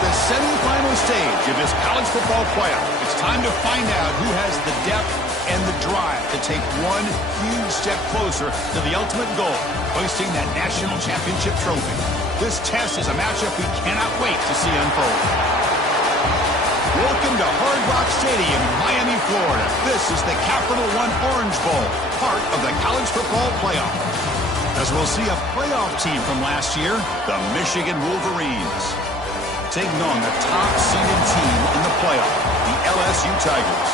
the semifinal stage of this college football playoff. It's time to find out who has the depth and the drive to take one huge step closer to the ultimate goal, hoisting that national championship trophy. This test is a matchup we cannot wait to see unfold. Welcome to Hard Rock Stadium in Miami, Florida. This is the Capital One Orange Bowl, part of the college football playoff. As we'll see a playoff team from last year, the Michigan Wolverines, taking on the top-seeded team in the playoff, the LSU Tigers.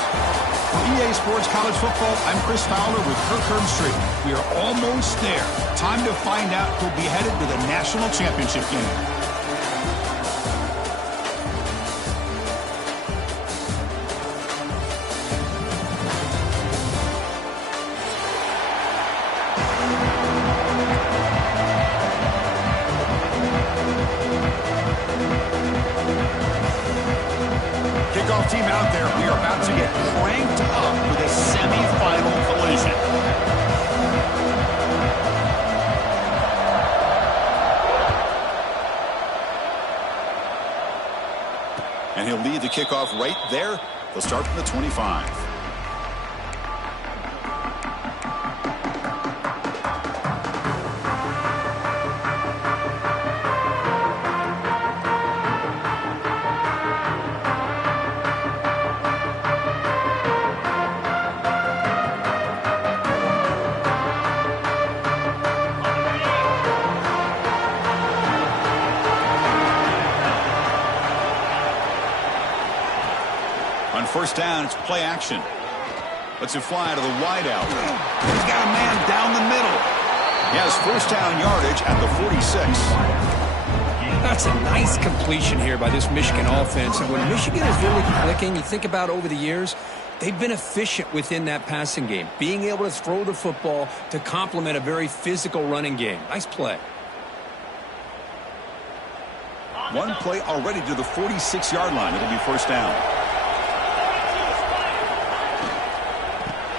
For EA Sports College Football, I'm Chris Fowler with Kirk Herbstreit. We are almost there. Time to find out who'll be headed to the national championship game. Kickoff team out there. We are about to get cranked up with a semifinal collision. And he'll lead the kickoff right there. They'll start from the 25. On first down, it's play action. Lets it fly to the wideout. He's got a man down the middle. He has first down yardage at the 46. That's a nice completion here by this Michigan offense. And when Michigan is really clicking, you think about over the years, they've been efficient within that passing game, being able to throw the football to complement a very physical running game. Nice play. One play already to the 46-yard line. It'll be first down.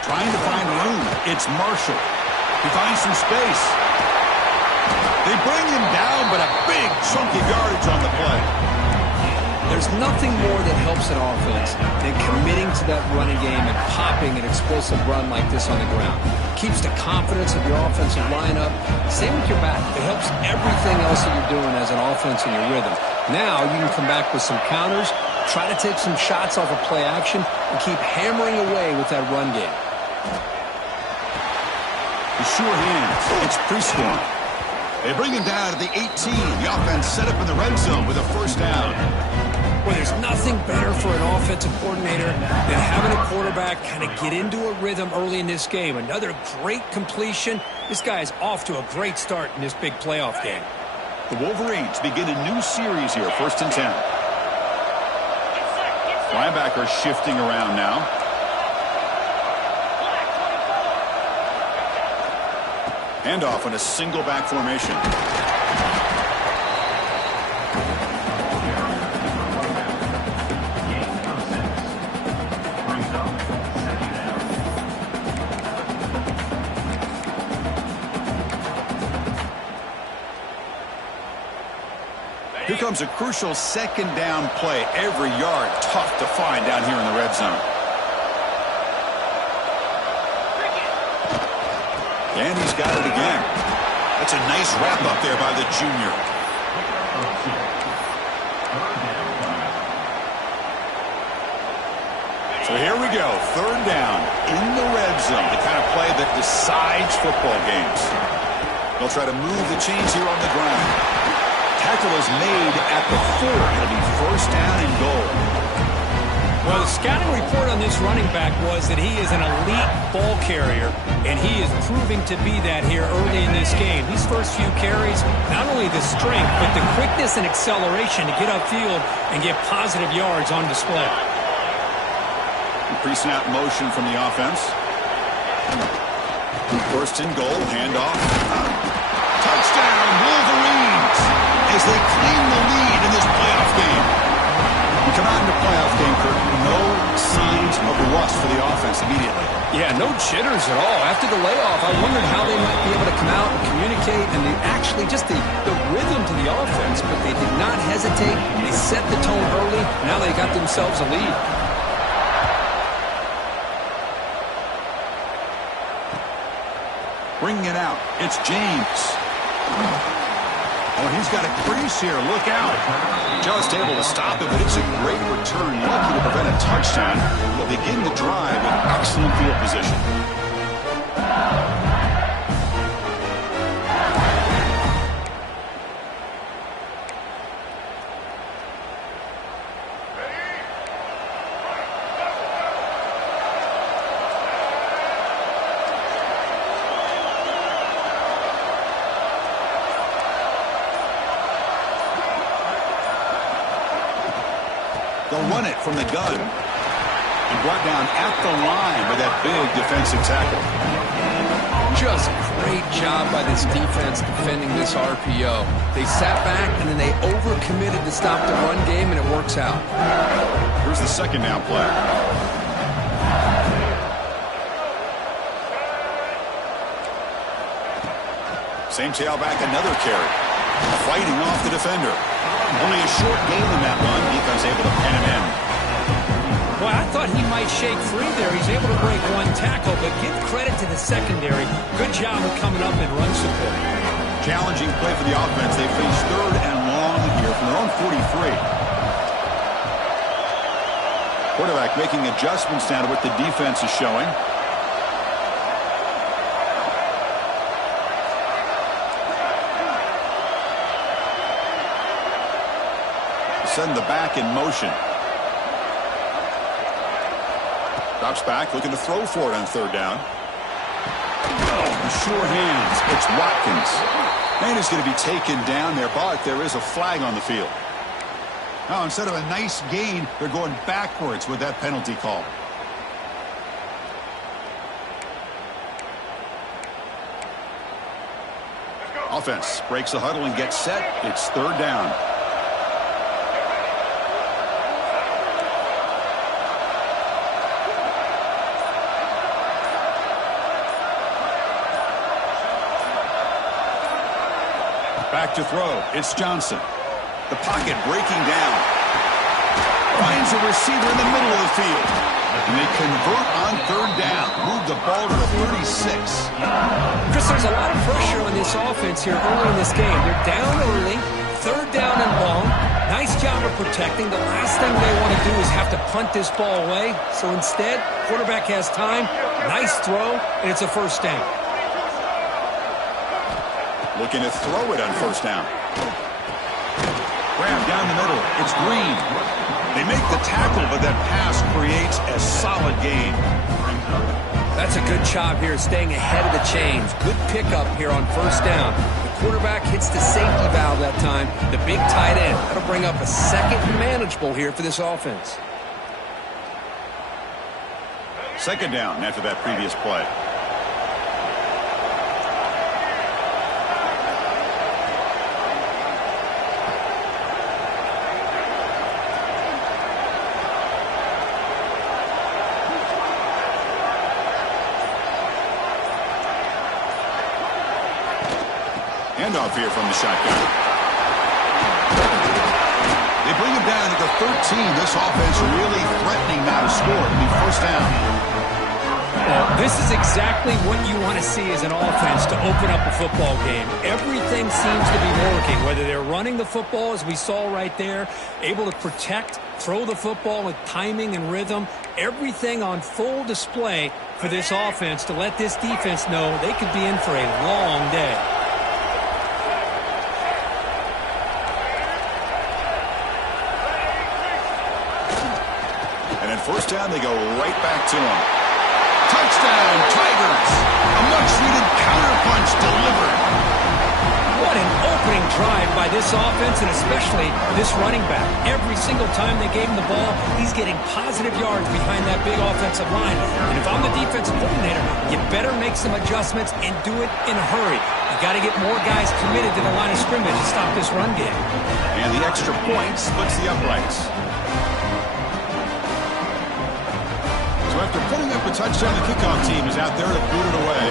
Trying to find room. It's Marshall. He finds some space. They bring him down, but a big chunk of yardage on the play. There's nothing more that helps an offense than committing to that running game and popping an explosive run like this on the ground. Keeps the confidence of your offensive lineup. Same with your back. It helps everything else that you're doing as an offense in your rhythm. Now you can come back with some counters, try to take some shots off of play action, and keep hammering away with that run game. The sure hands. It's Prescorn. They bring him down to the 18. The offense set up in the red zone with a first down. Well, there's nothing better for an offensive coordinator than having a quarterback kind of get into a rhythm early in this game. Another great completion. This guy is off to a great start in this big playoff game. The Wolverines begin a new series here, 1st and 10. Linebacker shifting around now. Handoff in a single back formation. Here comes a crucial second down play. Every yard tough to find down here in the red zone. And he's got it again. That's a nice wrap up there by the junior. So here we go. 3rd down in the red zone. The kind of play that decides football games. They'll try to move the chains here on the ground. Tackle is made at the 4. It'll be first down and goal. Well, the scouting report on this running back was that he is an elite ball carrier, and he is proving to be that here early in this game. These first few carries, not only the strength, but the quickness and acceleration to get upfield and get positive yards on display. Pre-snap motion from the offense. 1st and goal, handoff. Touchdown, Wolverines, as they claim the lead in this playoff game. You come out in the playoff game, Kirk, you know signs of rust for the offense immediately. Yeah, no jitters at all. After the layoff, I wondered how they might be able to come out and communicate and actually just the rhythm to the offense, but they did not hesitate. They set the tone early. Now they got themselves a lead. Bringing it out. It's James. Oh, he's got a crease here. Look out. Just able to stop it, but it's a great return. Lucky to prevent a touchdown. Will begin the drive with excellent field position. They'll run it from the gun. And brought down at the line by that big defensive tackle. Just great job by this defense defending this RPO. They sat back and then they overcommitted to stop the run game, and it works out. Here's the second down play. Same tailback, another carry. Fighting off the defender. Only a short gain in that run. Defense able to pin him in. Well, I thought he might shake free there. He's able to break one tackle, but give credit to the secondary. Good job of coming up and run support. Challenging play for the offense. They face third and long here from their own 43. Quarterback making adjustments now to what the defense is showing. Send the back in motion. Drops back, looking to throw for it on third down. Oh, sure hands. It's Watkins. Man is going to be taken down there, but there is a flag on the field. Now, instead of a nice gain, they're going backwards with that penalty call. Offense breaks the huddle and gets set. It's third down. Back to throw. It's Johnson. The pocket breaking down. Finds a receiver in the middle of the field. And they convert on third down. Move the ball to the 36. Chris, there's a lot of pressure on this offense here early in this game. They're down early. Third down and long. Nice job of protecting. The last thing they want to do is have to punt this ball away. So instead, quarterback has time. Nice throw, and it's a first down. Looking to throw it on first down. Grab down the middle. It's Green. They make the tackle, but that pass creates a solid gain. That's a good job here, staying ahead of the chains. Good pickup here on first down. The quarterback hits the safety valve that time. The big tight end. That'll bring up a second and manageable here for this offense. Second down after that previous play. Handoff here from the shotgun. They bring him down at the 13. This offense really threatening now to score. It'll be first down. Well, this is exactly what you want to see as an offense to open up a football game. Everything seems to be working, whether they're running the football, as we saw right there, able to protect, throw the football with timing and rhythm. Everything on full display for this offense to let this defense know they could be in for a long day. First down, they go right back to him. Touchdown, Tigers! A much-needed counterpunch delivered. What an opening drive by this offense, and especially this running back. Every single time they gave him the ball, he's getting positive yards behind that big offensive line. And if I'm the defensive coordinator, you better make some adjustments and do it in a hurry. You got to get more guys committed to the line of scrimmage to stop this run game. And the extra point splits the uprights. the touchdown. The kickoff team is out there to boot it away.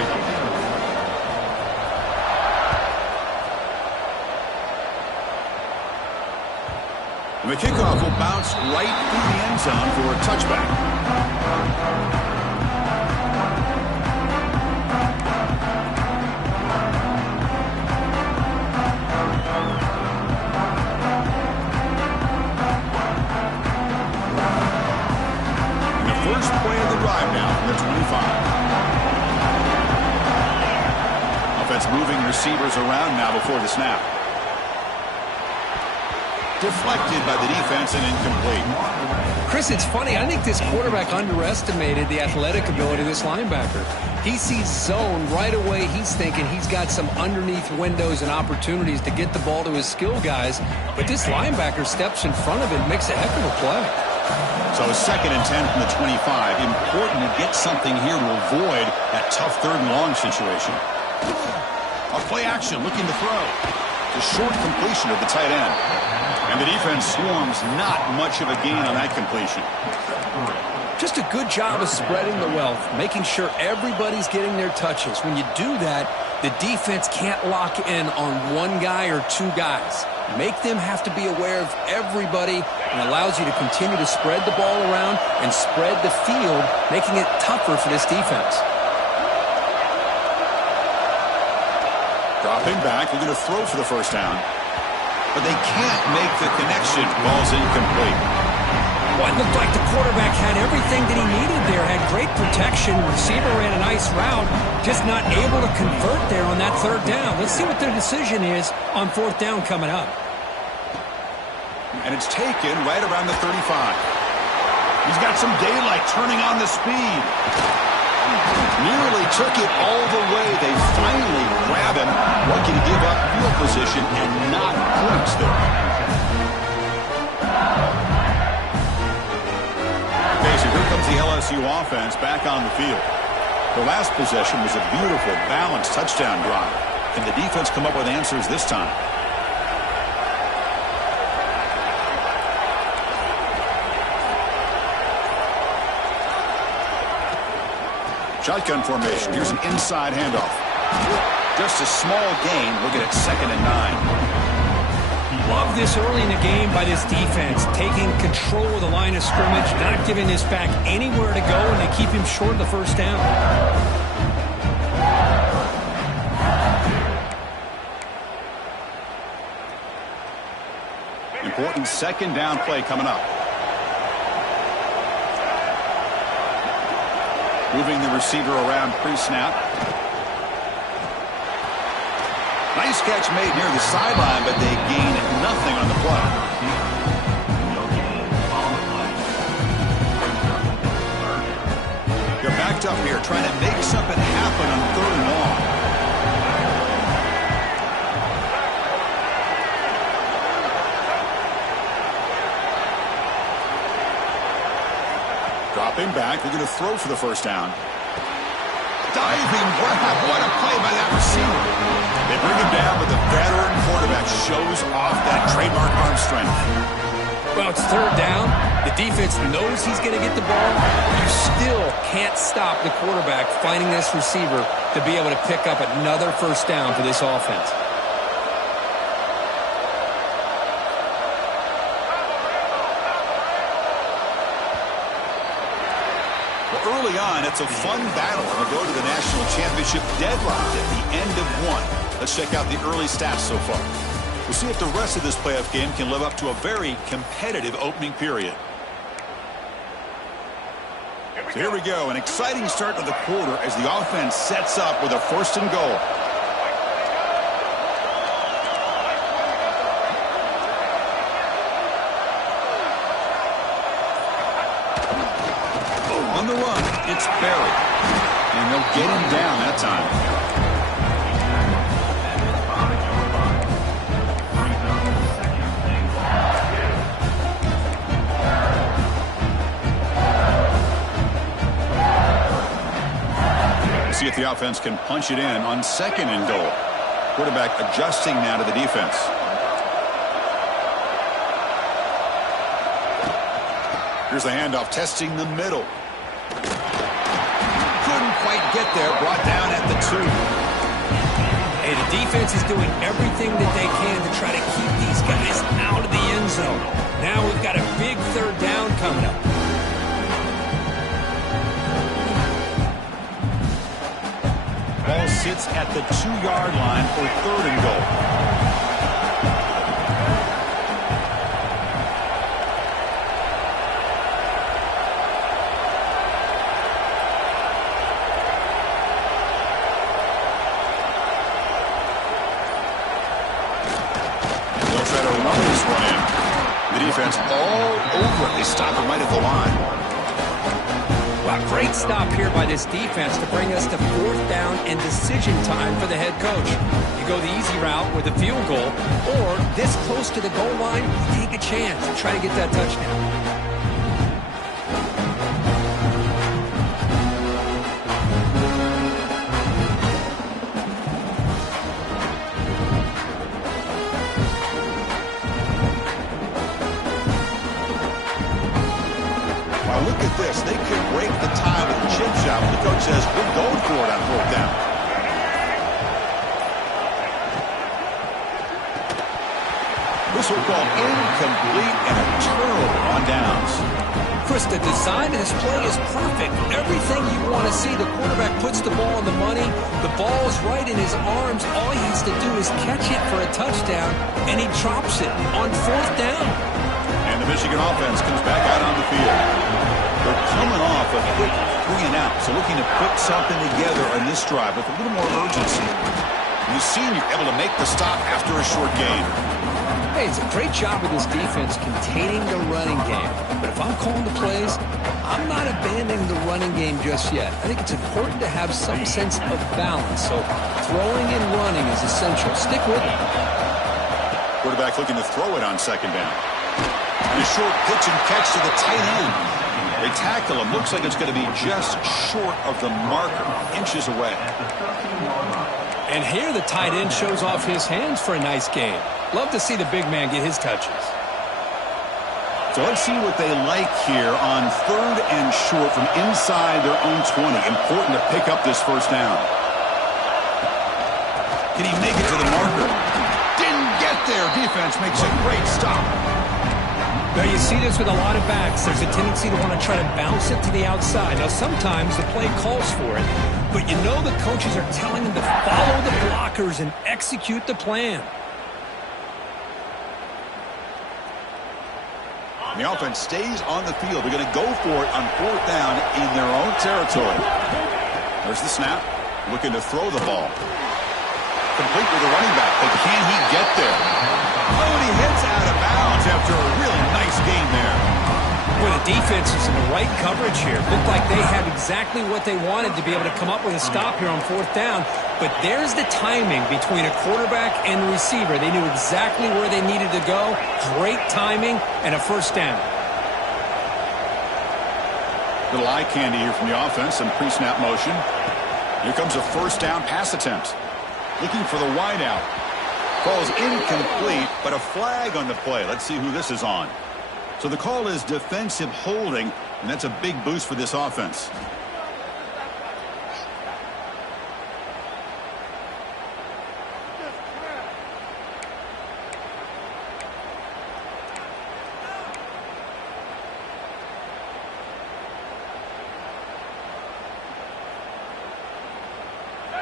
And the kickoff will bounce right through the end zone for a touchback. First play of the drive now from the 25. Offense moving receivers around now before the snap. Deflected by the defense and incomplete. Chris, it's funny. I think this quarterback underestimated the athletic ability of this linebacker. He sees zone right away. He's thinking he's got some underneath windows and opportunities to get the ball to his skill guys. But this linebacker steps in front of it, makes a heck of a play. So 2nd and 10 from the 25. Important to get something here to avoid that tough 3rd and long situation. A play action looking to throw. The short completion of the tight end. And the defense swarms, not much of a gain on that completion. Just a good job of spreading the wealth, making sure everybody's getting their touches. When you do that, the defense can't lock in on one guy or two guys. Make them have to be aware of everybody, and allows you to continue to spread the ball around and spread the field, making it tougher for this defense. Dropping back, they're going to throw for the first down. But they can't make the connection. Ball's incomplete. Well, it looked like the quarterback had everything that he needed there, had great protection. Receiver ran a nice route, just not able to convert there on that 3rd down. Let's see what their decision is on 4th down coming up. And it's taken right around the 35. He's got some daylight, turning on the speed. Nearly took it all the way. They finally grab him, looking to give up field position and not points there. Okay, so here comes the LSU offense back on the field. The last possession was a beautiful, balanced touchdown drive. Can the defense come up with answers this time? Shotgun formation. Here's an inside handoff. Just a small gain. Looking at 2nd and 9. Love this early in the game by this defense, taking control of the line of scrimmage, not giving this back anywhere to go, and they keep him short of the 1st down. Important 2nd down play coming up. Moving the receiver around pre-snap. Nice catch made near the sideline, but they gain nothing on the play. They're backed up here, trying to make something happen on 3rd and long. Dropping back, they're going to throw for the 1st down. Diving grab, what a play by that receiver. They bring him down, but the veteran quarterback shows off that trademark arm strength. Well, it's 3rd down. The defense knows he's going to get the ball. You still can't stop the quarterback finding this receiver to be able to pick up another 1st down for this offense. Early on, it's a fun battle on the road to the national championship, deadlocked at the end of one. Let's check out the early stats so far. We'll see if the rest of this playoff game can live up to a very competitive opening period. So here we go, an exciting start to the quarter as the offense sets up with a 1st and goal. On the run, it's Barry. And they'll get him down that time. See if the offense can punch it in on 2nd and goal. Quarterback adjusting now to the defense. Here's the handoff, testing the middle. quite get there. Brought down at the 2. Hey, the defense is doing everything that they can to try to keep these guys out of the end zone. Now we've got a big 3rd down coming up. Ball sits at the 2-yard line for 3rd and goal. They'll try to run this one in. The defense all over it. They stop it right at the line. Well, great stop here by this defense to bring us to 4th down and decision time for the head coach. You go the easy route with a field goal, or this close to the goal line, you take a chance to try to get that touchdown. Look at this. They could break the tie with a chip shot. The coach says, we're going for it on 4th down. This will call incomplete and a turnover on downs. Chris, the design of this play is perfect. Everything you want to see. The quarterback puts the ball on the money. The ball's right in his arms. All he has to do is catch it for a touchdown, and he drops it on 4th down. And the Michigan offense comes back out on the field. They're coming off a quick 3 and out, so looking to put something together on this drive with a little more urgency. You've seen you're able to make the stop after a short gain. Hey, it's a great job with this defense containing the running game. But if I'm calling the plays, I'm not abandoning the running game just yet. I think it's important to have some sense of balance. So throwing and running is essential. Stick with it. Quarterback looking to throw it on 2nd down. And a short pitch and catch to the tight end. They tackle him. Looks like it's going to be just short of the marker, inches away. And here the tight end shows off his hands for a nice gain. Love to see the big man get his touches. So let's see what they like here on 3rd and short from inside their own 20. Important to pick up this 1st down. Can he make it to the marker? Didn't get there. Defense makes a great stop. Now you see this with a lot of backs. There's a tendency to want to try to bounce it to the outside. Now sometimes the play calls for it, but you know the coaches are telling them to follow the blockers and execute the plan. And the offense stays on the field. They're going to go for it on 4th down in their own territory. There's the snap. Looking to throw the ball. Complete with the running back, but can he get there? Oh, and he hits out of bounds after a really nice game there. Well, the defense is in the right coverage here. Looked like they had exactly what they wanted to be able to come up with a stop here on 4th down. But there's the timing between a quarterback and the receiver. They knew exactly where they needed to go. Great timing and a 1st down. Little eye candy here from the offense and pre-snap motion. Here comes a 1st down pass attempt. Looking for the wideout. Ball's incomplete, but a flag on the play. Let's see who this is on. So the call is defensive holding, and that's a big boost for this offense.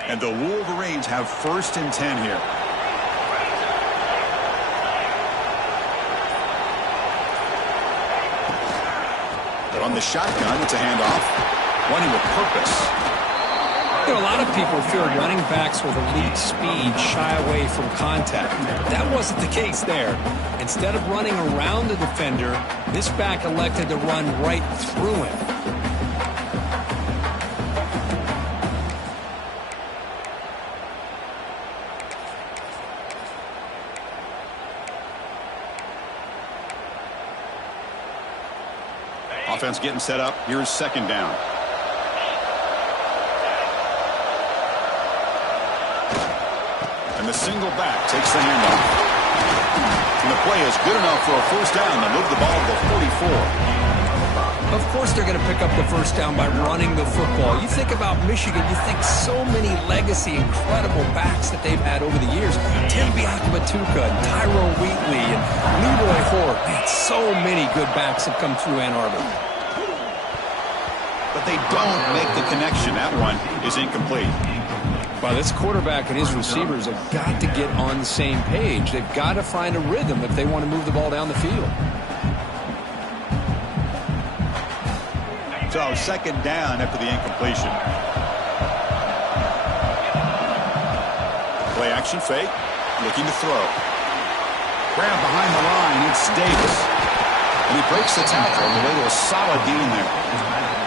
And the Wolverines have 1st and 10 here. On the shotgun, it's a handoff. Running with purpose. You know, a lot of people feel running backs with elite speed shy away from contact. That wasn't the case there. Instead of running around the defender, this back elected to run right through him. Offense getting set up. Here's 2nd down. And the single back takes the handoff. And the play is good enough for a 1st down to move the ball to the 44. Of course they're going to pick up the first down by running the football. You think about Michigan, you think so many legacy, incredible backs that they've had over the years. Tim Biakabatuka and Tyrone Wheatley and Leroy Hort. Man, so many good backs have come through Ann Arbor. But they don't make the connection. That one is incomplete. Well, this quarterback and his receivers have got to get on the same page. They've got to find a rhythm if they want to move the ball down the field. So, second down after the incompletion. Play action fake. Looking to throw. Grab behind the line. It's Davis. And he breaks the tackle on the way to a solid gain there.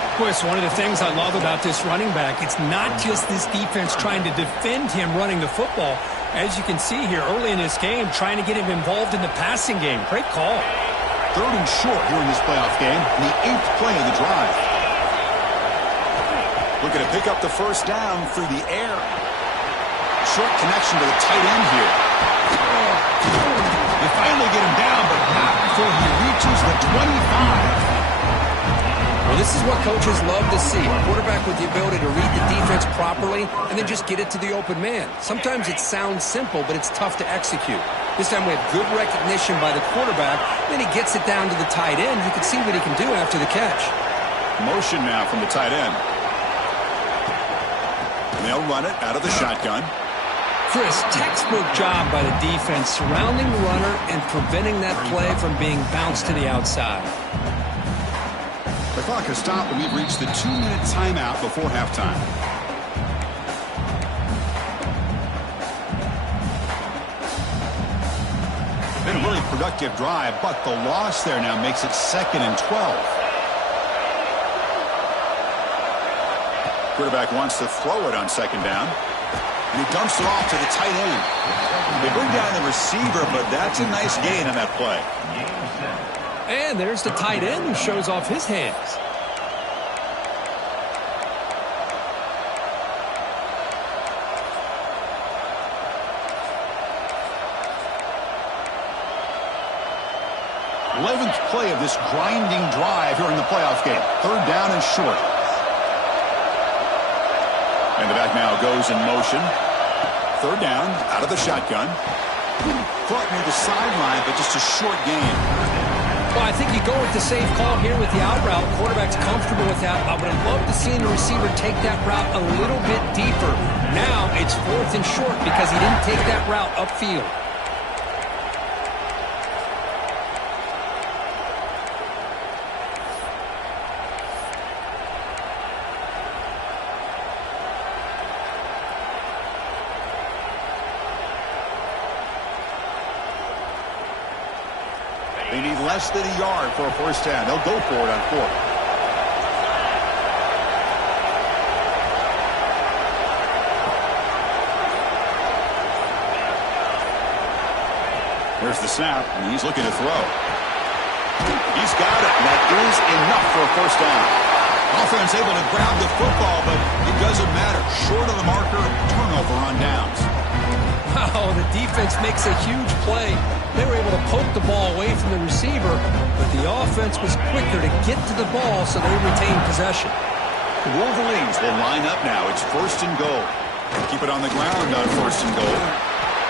Of course, one of the things I love about this running back, it's not just this defense trying to defend him running the football. As you can see here early in this game, trying to get him involved in the passing game. Great call. Third and short here in this playoff game. The 8th play of the drive. Looking to pick up the first down through the air. Short connection to the tight end here. They finally get him down, but not before he reaches the 25. Well, this is what coaches love to see. A quarterback with the ability to read the defense properly and then just get it to the open man. Sometimes it sounds simple, but it's tough to execute. This time we have good recognition by the quarterback. Then he gets it down to the tight end. You can see what he can do after the catch. Motion now from the tight end. And they'll run it out of the shotgun. Chris, textbook job by the defense surrounding the runner and preventing that play from being bounced to the outside. The clock has stopped and we've reached the 2-minute timeout before halftime. Been a really productive drive, but the loss there now makes it 2nd and 12. Quarterback wants to throw it on second down. And he dumps it off to the tight end. They bring down the receiver, but that's a nice gain on that play. And there's the tight end who shows off his hands. Eleventh play of this grinding drive here in the playoff game. Third down and short. And the back now goes in motion. Third down, out of the shotgun. Caught near the sideline, but just a short gain. Well, I think you go with the safe call here with the out route. Quarterback's comfortable with that. I would have loved to see the receiver take that route a little bit deeper. Now it's 4th and short because he didn't take that route upfield. They need less than a yard for a first down. They'll go for it on 4th. There's the snap, and he's looking to throw. He's got it, and that is enough for a first down. Offense able to grab the football, but it doesn't matter. Short of the marker, turnover on downs. Wow, the defense makes a huge play. They were able to poke the ball away from the receiver, but the offense was quicker to get to the ball, so they retained possession. The Wolverines will line up now. It's 1st and goal. Keep it on the ground on 1st and goal.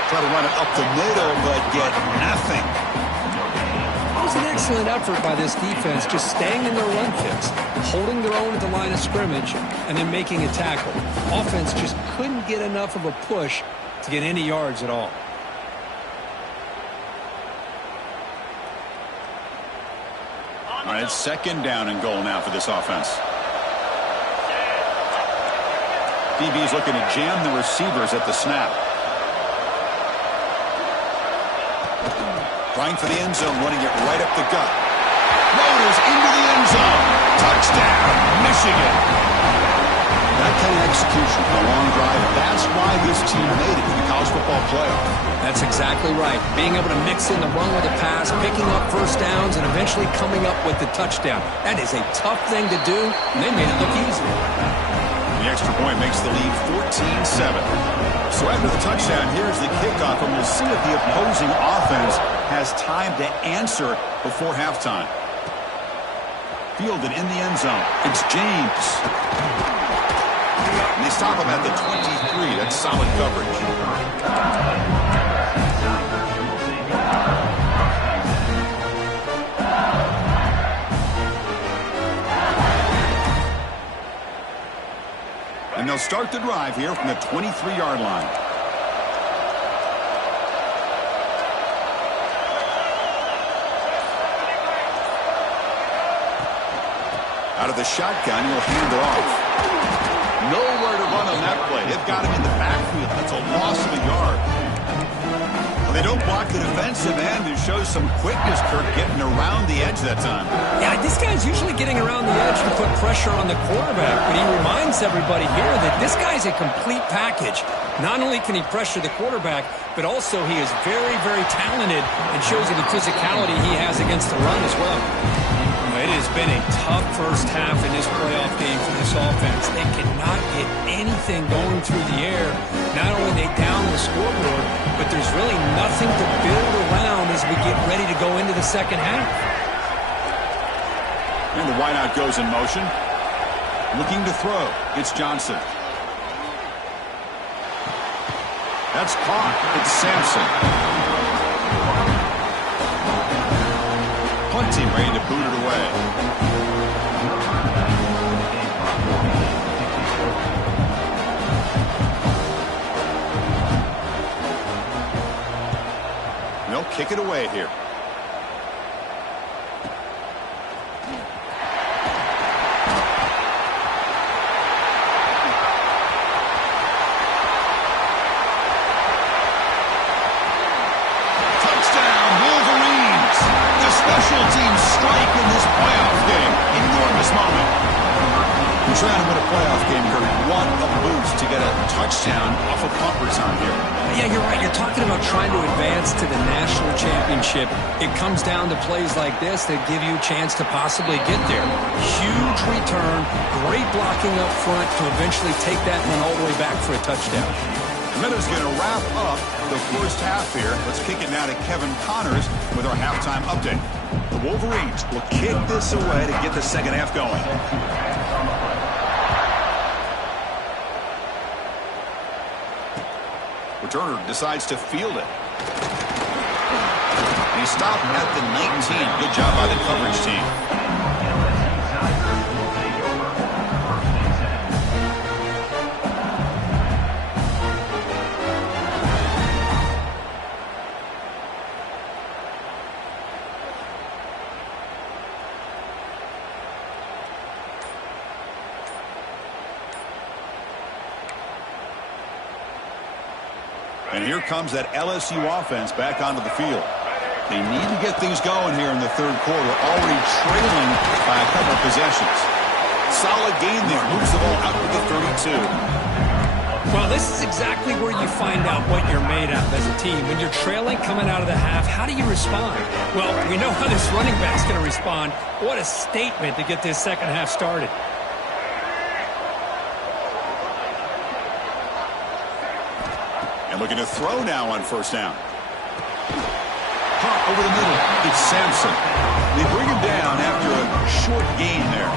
Try to run it up the middle, but get nothing. It was an excellent effort by this defense, just staying in their run kicks, holding their own at the line of scrimmage, and then making a tackle. Offense just couldn't get enough of a push to get any yards at all. All right, 2nd down and goal now for this offense. DB's looking to jam the receivers at the snap. Trying for the end zone, running it right up the gut. Motors into the end zone. Touchdown, Michigan. That kind of execution on a long drive, that's why this team made it to the college football playoff. That's exactly right. Being able to mix in the run with the pass, picking up first downs, and eventually coming up with the touchdown. That is a tough thing to do, and they made it look easy. The extra point makes the lead 14-7. So after the touchdown, here's the kickoff, and we'll see if the opposing offense has time to answer before halftime. fielded in the end zone. It's James. And they stop him at the 23. That's solid coverage. And they'll start the drive here from the 23-yard line. Out of the shotgun, he'll hand it off. Nowhere to run on that play. They've got him in the backfield. That's a loss of a yard. Well, they don't block the defensive end and show some quickness, Kirk, getting around the edge that time. Yeah, this guy's usually getting around the edge to put pressure on the quarterback, but he reminds everybody here that this guy's a complete package. Not only can he pressure the quarterback, but also he is very, very talented and shows you the physicality he has against the run as well. It has been a tough first half in this playoff game for this offense. They cannot get anything going through the air. Not only are they down the scoreboard, but there's really nothing to build around as we get ready to go into the second half. And the wideout goes in motion. Looking to throw. It's Johnson. That's caught. It's Sampson. Punt team ready to boot it away. They'll kick it away here. Special teams strike in this playoff game. Enormous moment. You're trying to win a playoff game. You're one a boost to get a touchdown off of punt return here. Yeah, you're right. You're talking about trying to advance to the national championship. It comes down to plays like this that give you a chance to possibly get there. Huge return, great blocking up front to eventually take that one all the way back for a touchdown. Miller's going to wrap up the first half here. Let's kick it now to Kevin Connors with our halftime update. The Wolverines will kick this away to get the second half going. Returner decides to field it. And he stopped at the 19. Good job by the coverage team. And here comes that LSU offense back onto the field. They need to get things going here in the third quarter, already trailing by a couple of possessions. Solid gain there. Moves the ball out to the 32. Well, this is exactly where you find out what you're made of as a team. When you're trailing coming out of the half, how do you respond? Well, we know how this running back's going to respond. What a statement to get this second half started. Looking to throw now on first down. Pop over the middle. It's Sampson. They bring him down after a short gain there.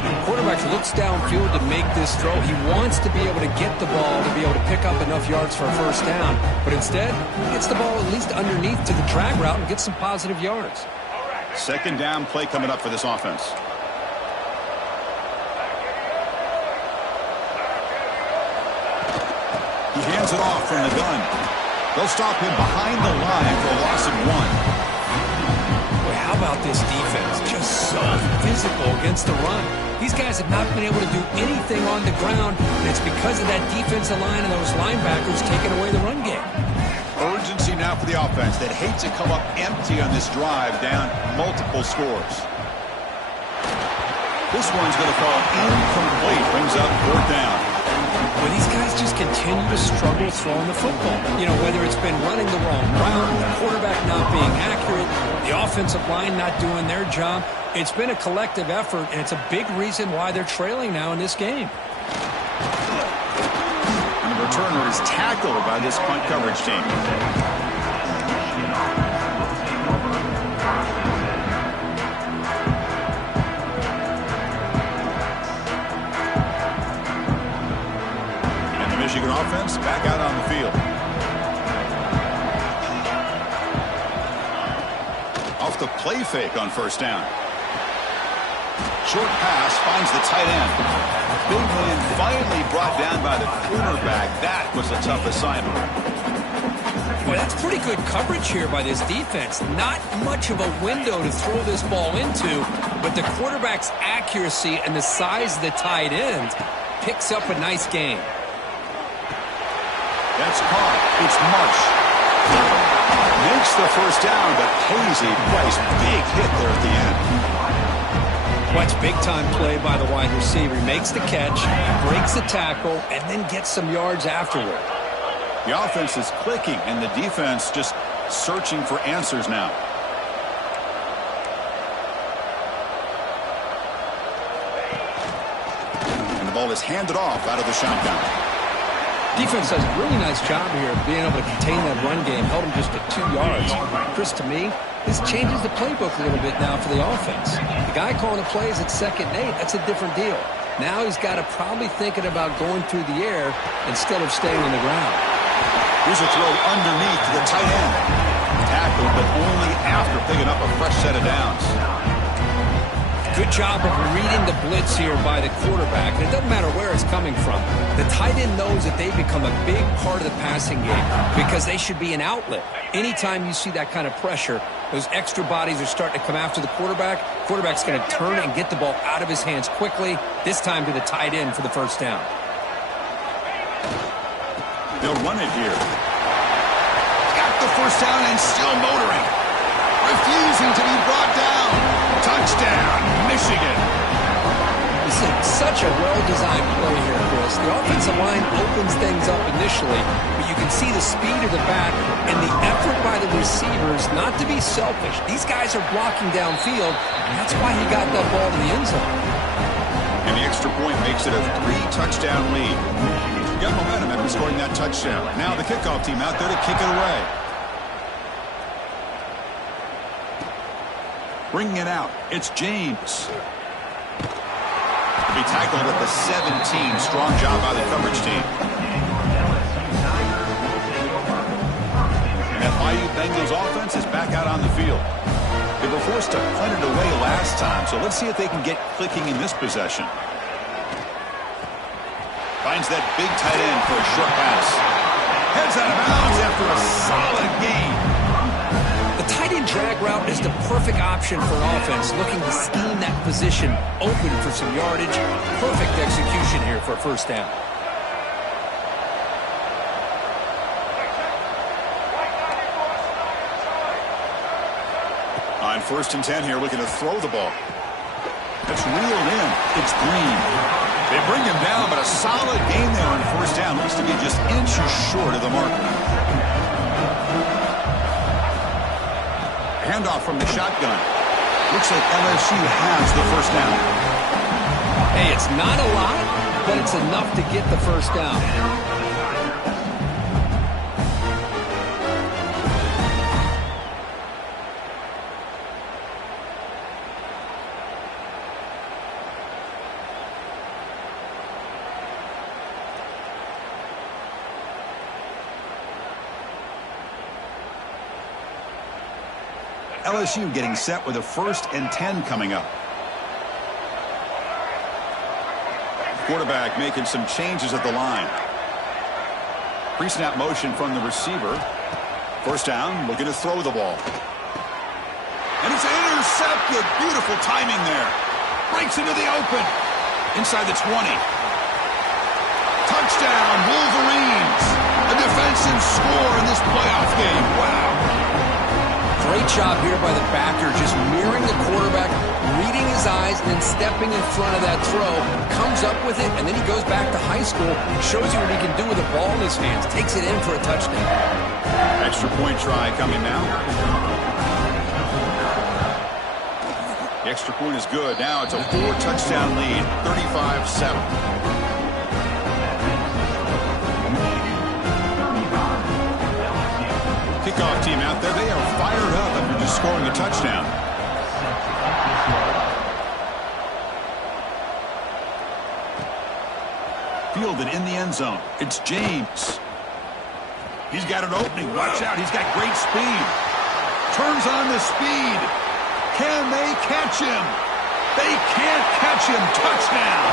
The quarterback looks downfield to make this throw. He wants to be able to get the ball to be able to pick up enough yards for a first down. But instead, he gets the ball at least underneath to the drag route and gets some positive yards. Second down play coming up for this offense. He hands it off from the gun. They'll stop him behind the line for a loss of 1. Boy, how about this defense? Just so physical against the run. These guys have not been able to do anything on the ground, and it's because of that defensive line and those linebackers taking away the run game. Urgency now for the offense that hates to come up empty on this drive, down multiple scores. This one's going to fall incomplete. Brings up fourth down. Well, these guys just continue to struggle throwing the football. You know, whether it's been running the wrong route, the quarterback not being accurate, the offensive line not doing their job. It's been a collective effort, and it's a big reason why they're trailing now in this game. And the returner is tackled by this punt coverage team. Michigan offense back out on the field. Off the play fake on first down. Short pass finds the tight end. Big man finally brought down by the cornerback. That was a tough assignment. Boy, that's pretty good coverage here by this defense. Not much of a window to throw this ball into, but the quarterback's accuracy and the size of the tight end picks up a nice game. That's caught. It's Marsh. Makes the first down, but pays a price. Big hit there at the end. Well, it's big-time play by the wide receiver. He makes the catch, breaks the tackle, and then gets some yards afterward. The offense is clicking, and the defense just searching for answers now. And the ball is handed off out of the shotgun. Defense does a really nice job here of being able to contain that run game, held him just to 2 yards. Chris, to me, this changes the playbook a little bit now for the offense. The guy calling the plays at 2nd and 8, that's a different deal. Now he's got to probably thinking about going through the air instead of staying on the ground. Here's a throw underneath to the tight end. Tackled, but only after picking up a fresh set of downs. Good job of reading the blitz here by the quarterback. And it doesn't matter where it's coming from. The tight end knows that they've become a big part of the passing game because they should be an outlet. Anytime you see that kind of pressure, those extra bodies are starting to come after the quarterback. Quarterback's going to turn and get the ball out of his hands quickly, this time to the tight end for the first down. They'll run it here. Got the first down and still motoring. Refusing to be brought down. Touchdown, Michigan. This is such a well-designed play here, Chris. The offensive line opens things up initially, but you can see the speed of the back and the effort by the receivers not to be selfish. These guys are blocking downfield, and that's why he got that ball to the end zone. And the extra point makes it a 3-touchdown lead. Got momentum after scoring that touchdown. Now the kickoff team out there to kick it away. Bringing it out, it's James. He tackled at the 17. Strong job by the coverage team. And that Bayou Bengals offense is back out on the field. They were forced to punt it away last time, so let's see if they can get clicking in this possession. Finds that big tight end for a short pass. Heads out of bounds after a solid gain. The tight end drag route is the perfect option for an offense looking to scheme that position open for some yardage. Perfect execution here for a first down. On 1st and 10 here, looking to throw the ball. That's reeled in. It's Green. They bring him down, but a solid gain there on 1st down. Looks to be just inches short of the marker. Handoff from the shotgun. Looks like LSU has the first down. Hey, it's not a lot, but it's enough to get the first down. LSU getting set with a 1st and 10 coming up. Quarterback making some changes at the line. Pre-snap motion from the receiver. 1st down, looking to throw the ball. And it's intercepted. Beautiful timing there. Breaks into the open. Inside the 20. Touchdown, Wolverines. A defensive score in this playoff game. Wow. Great job here by the backer, just mirroring the quarterback, reading his eyes, and then stepping in front of that throw. Comes up with it, and then he goes back to high school, shows you what he can do with the ball in his hands. Takes it in for a touchdown. Extra point try coming now. The extra point is good. Now it's a 4-touchdown lead, 35-7. Kickoff team out there. They are fired up after just scoring a touchdown. fielded in the end zone. It's James. He's got an opening. Watch out. He's got great speed. Turns on the speed. Can they catch him? They can't catch him. Touchdown.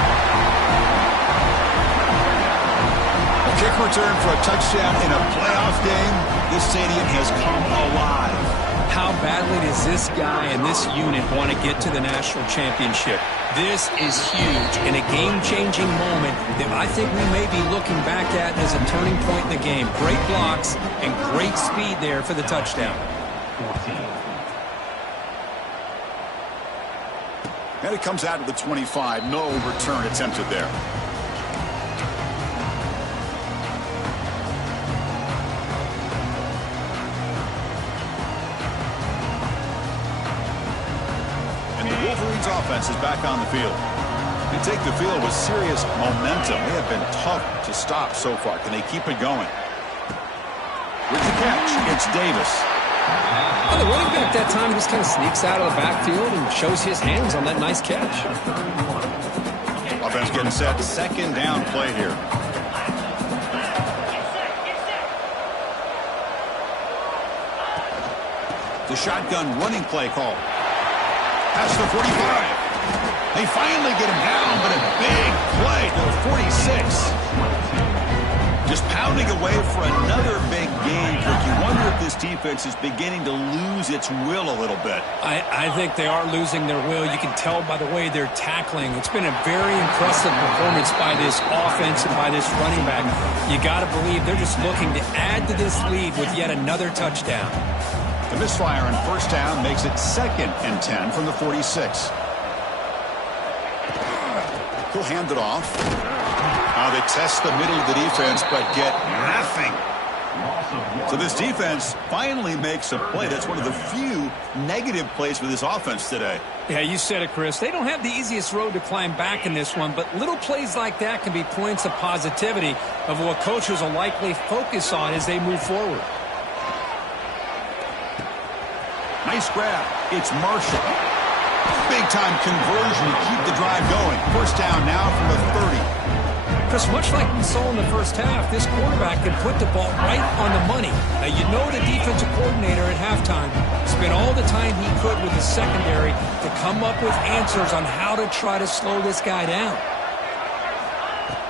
A kick return for a touchdown in a playoff game. This stadium has come alive. How badly does this guy and this unit want to get to the national championship? This is huge and a game-changing moment that I think we may be looking back at as a turning point in the game. Great blocks and great speed there for the touchdown. And it comes out to the 25. No return attempted there. Wolverines offense is back on the field. They take the field with serious momentum. They have been tough to stop so far. Can they keep it going? With the catch, it's Davis. Well, the running back that time just kind of sneaks out of the backfield and shows his hands on that nice catch. Offense getting set. Second down play here. The shotgun running play call. Past the 45. They finally get him down, but a big play to the 46. Just pounding away for another big gain. You wonder if this defense is beginning to lose its will a little bit. I think they are losing their will. You can tell by the way they're tackling. It's been a very impressive performance by this offense and by this running back. You got to believe they're just looking to add to this lead with yet another touchdown. The misfire on first down makes it 2nd and 10 from the 46. He'll hand it off. They test the middle of the defense, but get nothing. So this defense finally makes a play. That's one of the few negative plays for this offense today. Yeah, you said it, Chris. They don't have the easiest road to climb back in this one, but little plays like that can be points of positivity of what coaches will likely focus on as they move forward. Nice grab. It's Marshall. Big-time conversion to keep the drive going. First down now from the 30. Chris, much like we saw in the first half, this quarterback can put the ball right on the money. Now, you know the defensive coordinator at halftime spent all the time he could with the secondary to come up with answers on how to try to slow this guy down.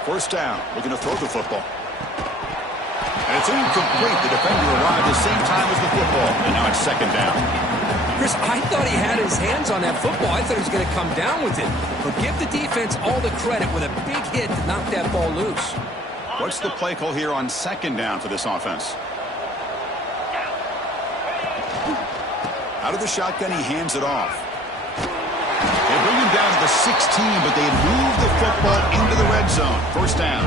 First down, looking to throw the football. And it's incomplete. The defender arrived at the same time as the football, and now it's 2nd down. Chris, I thought he had his hands on that football. I thought he was going to come down with it. But give the defense all the credit with a big hit to knock that ball loose. What's the play call here on 2nd down for this offense? Out of the shotgun, he hands it off. They bring him down to the 16, but they move the football into the red zone. First down.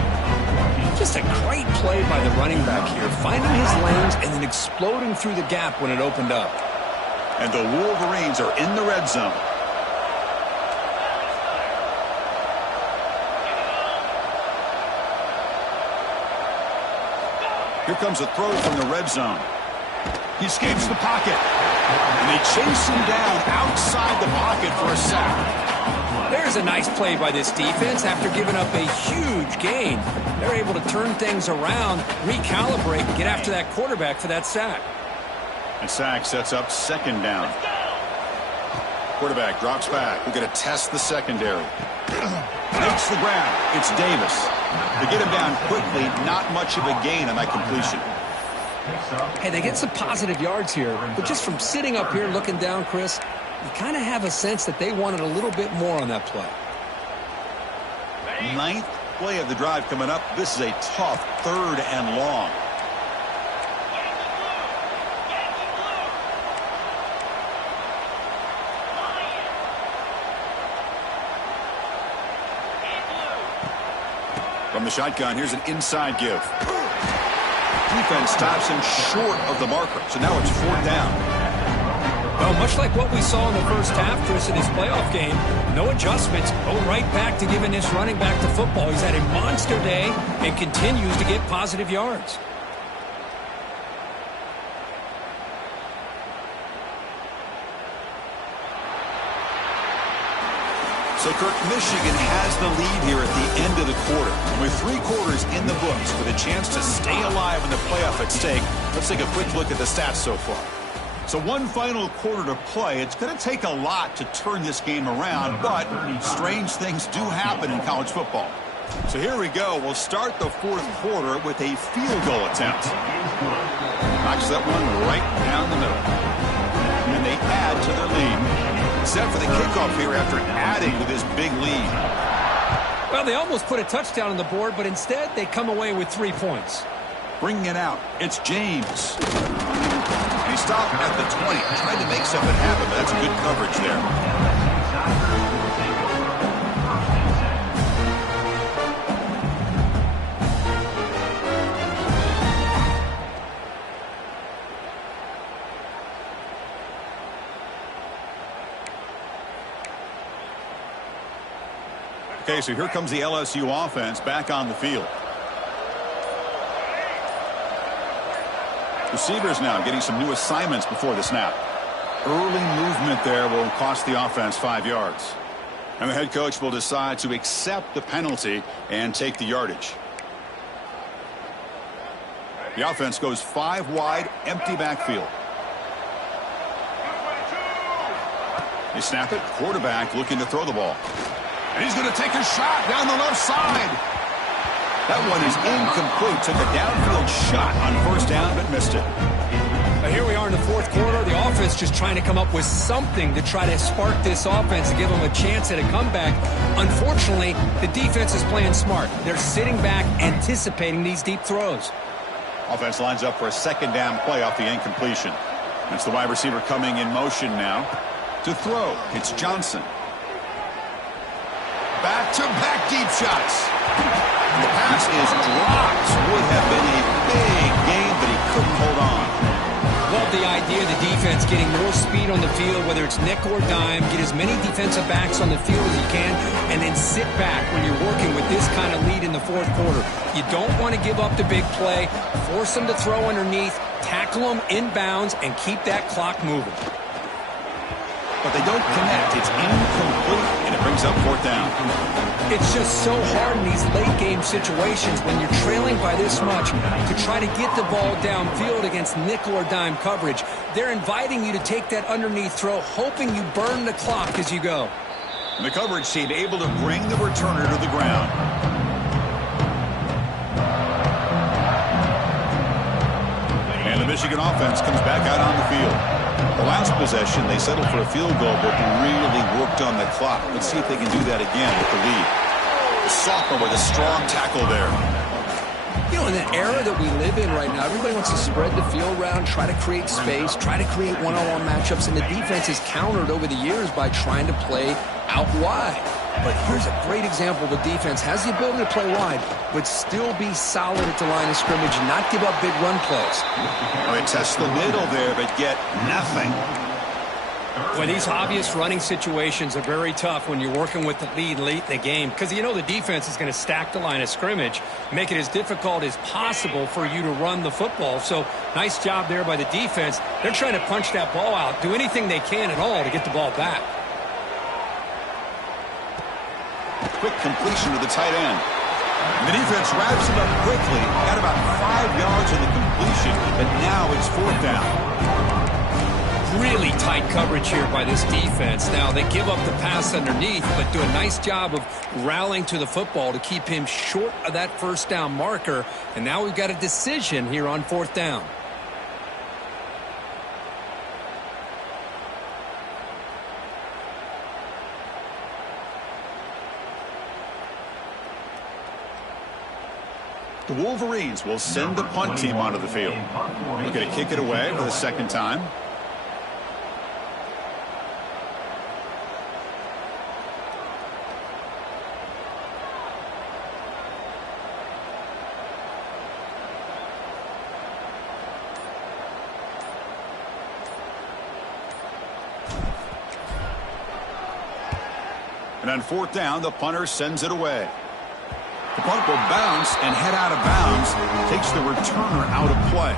Just a great play by the running back here, finding his lanes and then exploding through the gap when it opened up. And the Wolverines are in the red zone. Here comes a throw from the red zone. He escapes the pocket. And they chase him down outside the pocket for a sack. There's a nice play by this defense. After giving up a huge gain, they're able to turn things around, recalibrate, and get after that quarterback for that sack. The sack sets up 2nd down. Quarterback drops back. We're going to test the secondary. Makes the grab. It's Davis. To get him down quickly, not much of a gain on that completion. Hey, they get some positive yards here, but just from sitting up here looking down, Chris, you kind of have a sense that they wanted a little bit more on that play. 9th play of the drive coming up. This is a tough 3rd and long. From the shotgun, here's an inside give. Defense stops him short of the marker, so now it's 4th down. Well, much like what we saw in the first half, Chris, in his playoff game, no adjustments, go right back to giving this running back the football. He's had a monster day and continues to get positive yards. So, Kirk, Michigan has the lead here at the end of the quarter. And with 3 quarters in the books with a chance to stay alive in the playoff at stake, let's take a quick look at the stats so far. So one final quarter to play. It's going to take a lot to turn this game around, but strange things do happen in college football. So here we go. We'll start the 4th quarter with a field goal attempt. Knocks that one right down the middle. And they add to their lead. Set for the kickoff here after adding to this big lead. Well, they almost put a touchdown on the board, but instead they come away with 3 points. Bringing it out, it's James. He stopped at the 20, tried to make something happen, but that's good coverage there. Okay, so here comes the LSU offense back on the field. Receivers now getting some new assignments before the snap. Early movement there will cost the offense 5 yards. And the head coach will decide to accept the penalty and take the yardage. The offense goes 5 wide, empty backfield. They snap it. Quarterback looking to throw the ball. And he's going to take a shot down the left side. That one is incomplete. Took a downfield shot on 1st down, but missed it. Here we are in the 4th quarter. The offense just trying to come up with something to try to spark this offense to give them a chance at a comeback. Unfortunately, the defense is playing smart. They're sitting back, anticipating these deep throws. Offense lines up for a 2nd down play off the incompletion. It's the wide receiver coming in motion now to throw. It's Johnson. Back-to-back deep shots. And the pass is dropped. Would have been a big game, but he couldn't hold on. Love the idea of the defense getting more speed on the field, whether it's nickel or dime. Get as many defensive backs on the field as you can, and then sit back when you're working with this kind of lead in the 4th quarter. You don't want to give up the big play. Force them to throw underneath, tackle them inbounds, and keep that clock moving. But they don't connect. It's incomplete, and it brings up 4th down. It's just so hard in these late-game situations when you're trailing by this much to try to get the ball downfield against nickel or dime coverage. They're inviting you to take that underneath throw, hoping you burn the clock as you go. And the coverage team able to bring the returner to the ground. And the Michigan offense comes back out on the field. The last possession, they settled for a field goal, but really worked on the clock. Let's see if they can do that again with the lead. The sophomore with a strong tackle there. You know, in the era that we live in right now, everybody wants to spread the field around, try to create space, try to create one-on-one matchups, and the defense has countered over the years by trying to play out wide. But here's a great example of a defense has the ability to play wide, but still be solid at the line of scrimmage and not give up big run plays. They test the middle there, but get nothing. Well, these obvious running situations are very tough when you're working with the lead late in the game, because you know the defense is going to stack the line of scrimmage, make it as difficult as possible for you to run the football. So nice job there by the defense. They're trying to punch that ball out, do anything they can at all to get the ball back. Quick completion to the tight end. And the defense wraps him up quickly. Got about 5 yards in the completion, but now it's 4th down. Really tight coverage here by this defense. Now, they give up the pass underneath, but do a nice job of rallying to the football to keep him short of that 1st down marker. And now we've got a decision here on 4th down. The Wolverines will send the punt team onto the field. Looking to kick it away for the 2nd time. And on 4th down, the punter sends it away. The punt will bounce and head out of bounds. Takes the returner out of play.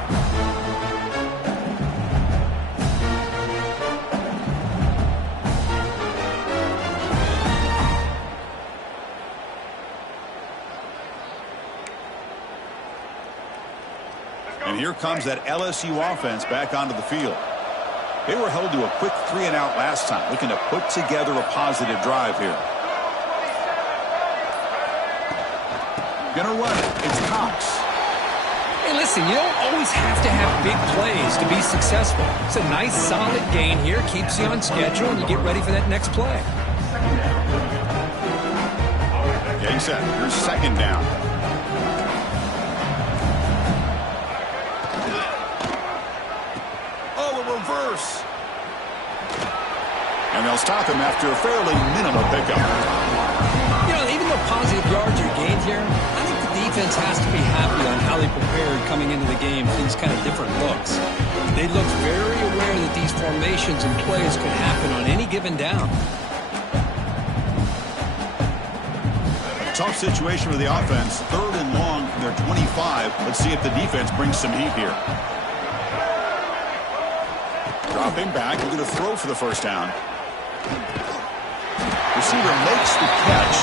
And here comes that LSU offense back onto the field. They were held to a quick 3-and-out last time, looking to put together a positive drive here. Gonna run it. It's Cox. Hey, listen, you don't always have to have big plays to be successful. It's a nice, solid gain here. Keeps you on schedule, and you get ready for that next play. Getting set. Here's second down. Oh, a reverse. And they'll stop him after a fairly minimal pickup. You know, even though positive yards are gained here, I think the defense has to be happy on how they prepared coming into the game for these kind of different looks. They looked very aware that these formations and plays could happen on any given down. Tough situation for the offense. 3rd and long from their 25. Let's see if the defense brings some heat here. Dropping back, looking to throw for the first down. Receiver makes the catch.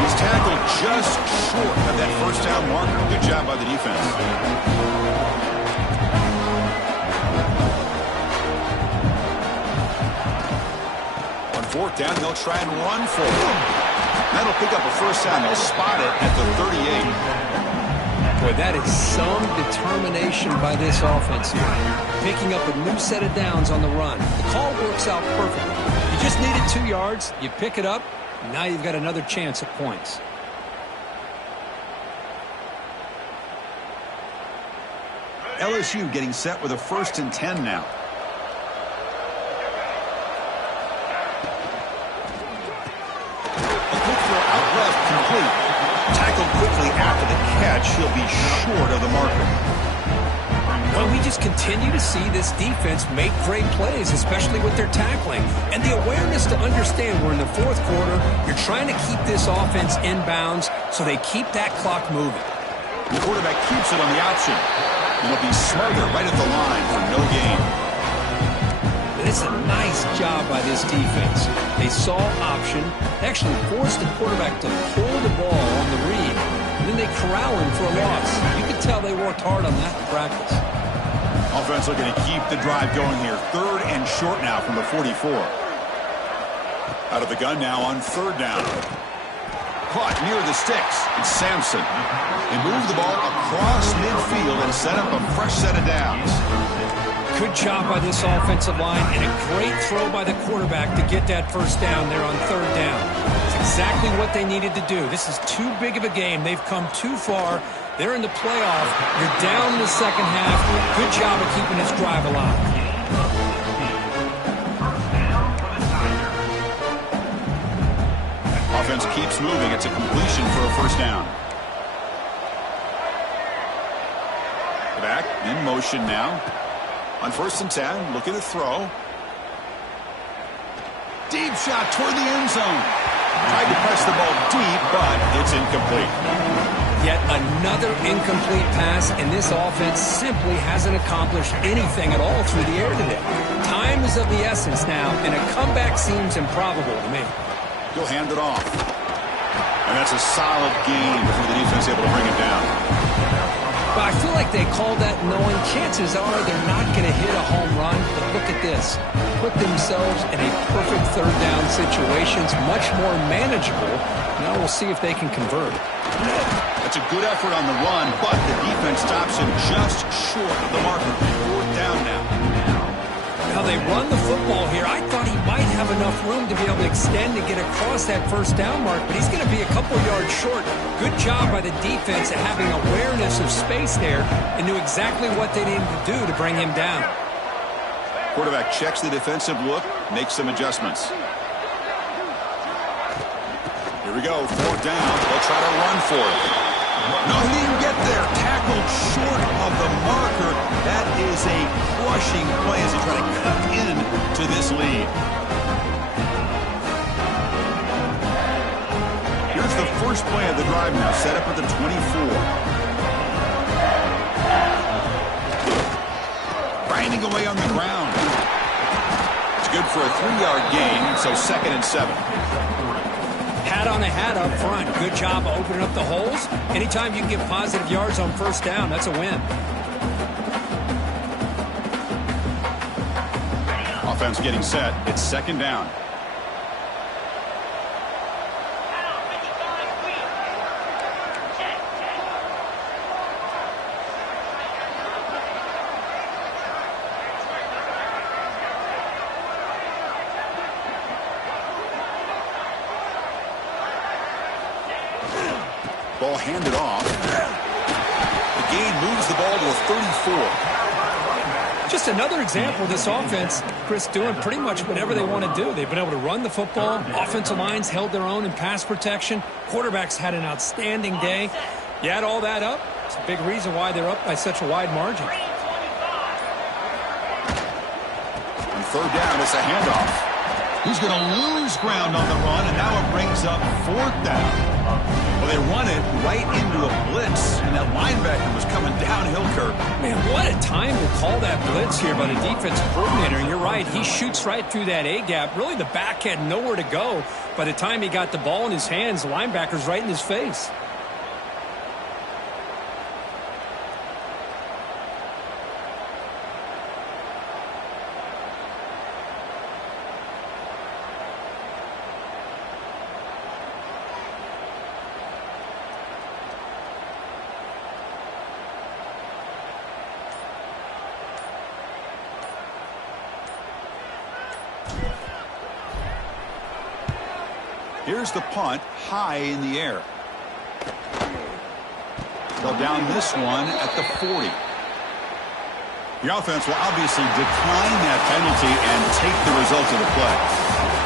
He's tackled just short of that first down marker. Good job by the defense. On 4th down, they'll try and run for it. That'll pick up a first down. They'll spot it at the 38. Boy, that is some determination by this offense here. Picking up a new set of downs on the run. The call works out perfectly. You just needed 2 yards. You pick it up. Now you've got another chance at points. LSU getting set with a 1st and 10 now. A quick throw out left, complete. Tackled quickly after the catch. He'll be short of the marker. Well, we just continue to see this defense make great plays, especially with their tackling. And the awareness to understand we're in the 4th quarter, you're trying to keep this offense in bounds so they keep that clock moving. The quarterback keeps it on the option. It'll be Smothered right at the line for no gain. It's a nice job by this defense. They saw option, actually forced the quarterback to pull the ball on the read, and then they corral him for a loss. You can tell they worked hard on that in practice. Offense looking to keep the drive going here. 3rd and short now from the 44. Out of the gun now on 3rd down. Caught near the sticks. It's Sampson. They move the ball across midfield and set up a fresh set of downs. Good job by this offensive line and a great throw by the quarterback to get that first down there on 3rd down. It's exactly what they needed to do. This is too big of a game. They've come too far. They're in the playoff. You're down in the second half. Good job of keeping this drive alive. Offense keeps moving. It's a completion for a first down. Back in motion now. On 1st and 10, looking to throw. Deep shot toward the end zone. Tried to press the ball deep, but it's incomplete. Yet another incomplete pass, and this offense simply hasn't accomplished anything at all through the air today. Time is of the essence now, and a comeback seems improbable to me. He'll hand it off. And that's a solid game before the defense able to bring it down. But I feel like they called that knowing chances are they're not going to hit a home run. But look at this. Put themselves in a perfect 3rd down situation. It's much more manageable. Now we'll see if they can convert. That's a good effort on the run, but the defense stops him just short of the marker. 4th down now. Now they run the football here. I thought he might have enough room to be able to extend and get across that first down mark, but he's going to be a couple yards short. Good job by the defense at having awareness of space there and knew exactly what they needed to do to bring him down. Quarterback checks the defensive look, makes some adjustments. Here we go, 4th down. They'll try to run for it. No, he didn't get there. Tackled short of the marker. That is a crushing play as they try to cut into this lead. Here's the first play of the drive now, set up at the 24. Grinding away on the ground. It's good for a 3-yard gain, so 2nd and 7. Hat on a hat up front. Good job of opening up the holes. Anytime you can get positive yards on first down, that's a win. offense getting set. It's second down. Ball handed off. The gain moves the ball to a 34. Just another example of this offense, Chris, doing pretty much whatever they want to do. They've been able to run the football. Offensive lines held their own in pass protection. Quarterbacks had an outstanding day. You add all that up, it's a big reason why they're up by such a wide margin. On third down, it's a handoff. He's going to lose ground on the run, and now it brings up fourth down. Well, they run it right into a blitz, and that linebacker was coming downhill, Kirk. Man, what a time to call that blitz here by the defensive coordinator. And you're right, he shoots right through that A-gap. Really, the back had nowhere to go. By the time he got the ball in his hands, the linebacker's right in his face. Here's the punt, high in the air. They'll down this one at the 40. Your offense will obviously decline that penalty and take the result of the play.